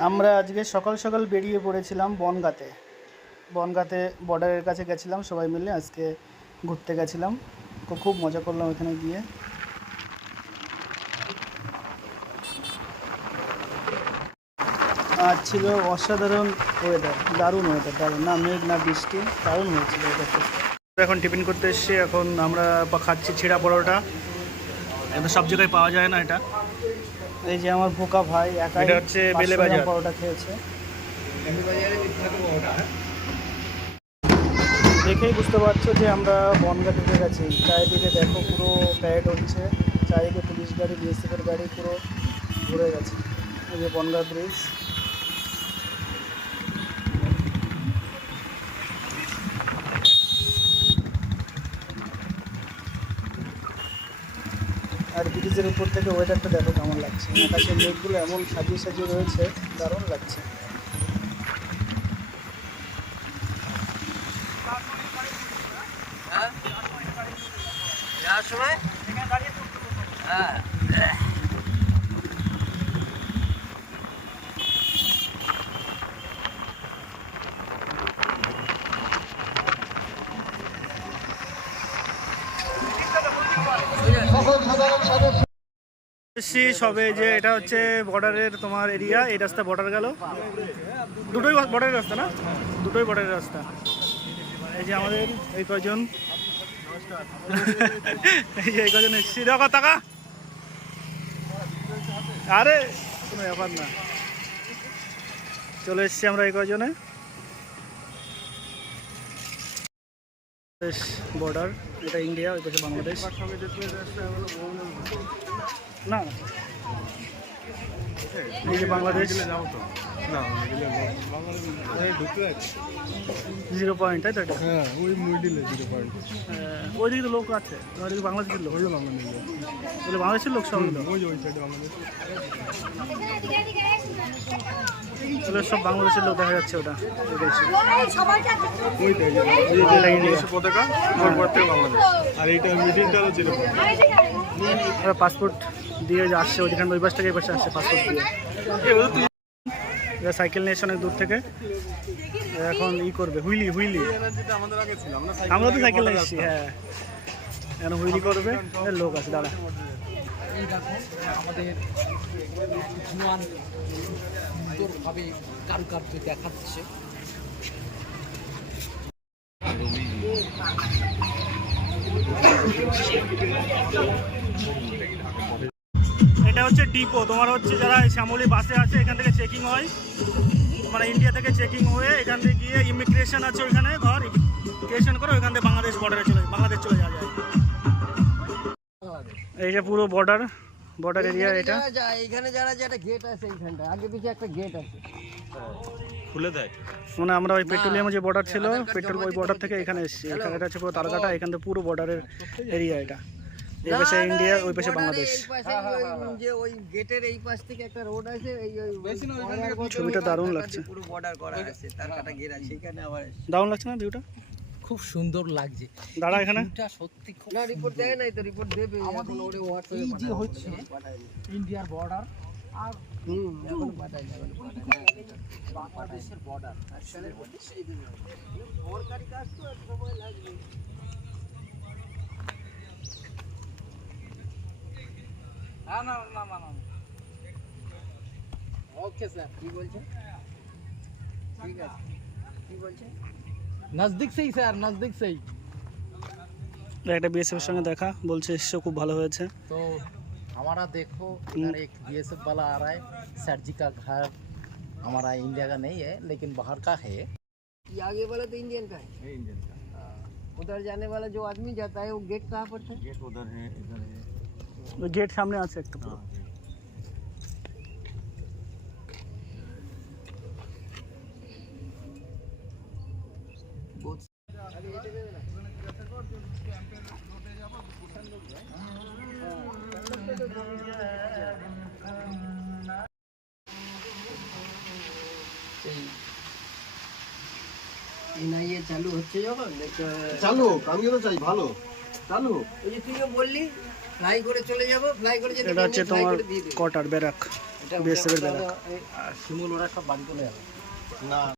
আমরা আজকে সকাল সকাল বেরিয়ে পড়েছিলাম বনগাঁতে বর্ডারের কাছে গেছিলাম সবাই মিলে। আজকে ঘুরতে গেছিলাম, খুব মজা করলাম ওখানে গিয়ে। আর ছিল অসাধারণ ওয়েদার, দারুণ ওয়েদার, দারুণ, না মেঘ না বৃষ্টি, দারুণ হয়েছিল ওয়েদারটা। এখন টিফিন করতে এসেছি, এখন আমরা খাচ্ছি ছিঁড়া পরোটা। এটা সব জায়গায় পাওয়া যায় না এটা। এই যে আমার বোকা ভাই একাই হচ্ছে বেলে বাজার পরোটা খেয়েছে। দেখেই বুঝতে পারছো যে আমরা বনগাঁ ঢুকে গেছি। চারিদিকে দেখো পুরো প্যারেড হচ্ছে, চারিদিকে পুলিশ গাড়ি, বিএসএফের গাড়ি পুরো ঘুরে গেছে। এই যে বনগাঁ ব্রিজ। আর ব্রিজের উপর থেকে ওয়েদারটা দেখো কেমন লাগছে, আকাশের মেঘগুলো এমন সাজিয়ে সাজিয়ে রয়েছে, দারুণ লাগছে। সবে যে এটা হচ্ছে বর্ডারের তোমার এরিয়া, এই রাস্তা বর্ডার গেল, দুটোই বর্ডারের রাস্তা, না দুটোই বর্ডারের রাস্তা। এই যে আমাদের এই কজন, এই যে এই কজন এসছি, দেখো টাকা, আরে কোনো ব্যাপার না, চলে এসছি আমরা এই কজনে। বর্ডার, এটা ইন্ডিয়া, ওই পাশে বাংলাদেশ। না এই যে বাংলাদেশ 0 পয়েন্ট, তাই তো এটা? হ্যাঁ, ওই মিডিলে 0 পয়েন্ট। ওইদিকে তো লোক আছে, ওইদিকে বাংলাদেশের লোক, ওই বাংলাদেশ, বলে বাংলাদেশের লোক সব ওই সাইডে বাংলাদেশ। সব বাংলাদেশের লোক দেখা যাচ্ছে ওটা। পতাকা বাংলাদেশ, আর এইটা মিডিলটা 0 পয়েন্ট। ওরা পাসপোর্ট দিয়ে আসছে ওইখানে, ওই পাশ থেকে এই পাশে আসছে পাসপোর্ট দিয়ে। এরা সাইকেল নিয়ে এসে অনেক দূর থেকে, এখন করবে হুইলি। আমরা তো সাইকেল নিয়ে এসেছি, হ্যাঁ, এখন হুইলি করবে, লোক আছে দাঁড়া। এই দেখো আমাদের জওয়ান সুন্দরভাবে কারুকার্য দেখাচ্ছে। এটা হচ্ছে ডিপো, তোমার হচ্ছে যারা শ্যামলী বাসে আছে এখান থেকে চেকিং হয়, মানে ইন্ডিয়া থেকে চেকিং হয়ে এখান থেকে গিয়ে ইমিগ্রেশন আছে ওইখানে, ধর ইমিগ্রেশন করে ওইখান থেকে বাংলাদেশ বর্ডারে বাংলাদেশ চলে যাওয়া যায়। এই যে পুরো বর্ডার এরিয়া এটা। এখানে যারা যেটা গেট আছে, এইখানটা আগে পিছে একটা গেট আছে, খুলে দেয়। মানে আমরা ওই পেট্রোলিয়াম যে বর্ডার ছিল, পেট্রোল ওই বর্ডার থেকে এখানে এসেছি। এখানে এটা হচ্ছে পুরো তারকাটা, এখান থেকে পুরো বর্ডারের এরিয়া এটা। এই পাশে ইন্ডিয়া, ওই পাশে বাংলাদেশ। যে ওই গেটের এই পাশ থেকে একটা রোড আছে, ছবিটা দারুণ লাগছে, পুরো বর্ডার করা আছে, তারকাটা ঘেরা, সেখানে আবার দারুণ লাগছে না ভিউটা? খুব সুন্দর লাগছে। দাঁড়া এখানে, এটা সত্যি খুব না, রিপোর্ট দেয় নাই তো, রিপোর্ট দেবে এখন। ওরে এই যে হচ্ছে ইন্ডিয়ার বর্ডার, আর এখন পাঠাই যাবে বাংলাদেশের বর্ডার। সরকারি কাজ তো সময় লাগবে। না ওকে স্যার, কি বলছেন? ঠিক আছে, কি বলছেন? নজদিক সেই স্যার, নজদিক সেই। একটা বিএসএফ এর সঙ্গে দেখা, বলছে এসে খুব ভালো হয়েছে। तो हमारा देखो इधर एक बीएसएफ वाला आ रहा है। सर जी का घर हमारा इंडिया का नहीं है, लेकिन बाहर का है। ये आगे वाला तो इंडियन का है, इंडियन का। उधर जाने वाला जो आदमी जाता है वो गेट कहाँ पर था? गेट उधर है, इधर है। ওই গেট সামনে আছে একটা পুরো। এনআইএ চালু হচ্ছে যখন চালু, আমিও তো চাই ভালো চালু। ওই যে তুইও বললি ফ্লাই করে চলে যাব, ফ্লাই করে যেতে এটা হচ্ছে তোমার কোয়ার্টার ব্যারাক, বিএসএফ এর ব্যারাক। শিমুল ওরা সব বাড়ি চলে যাবে। না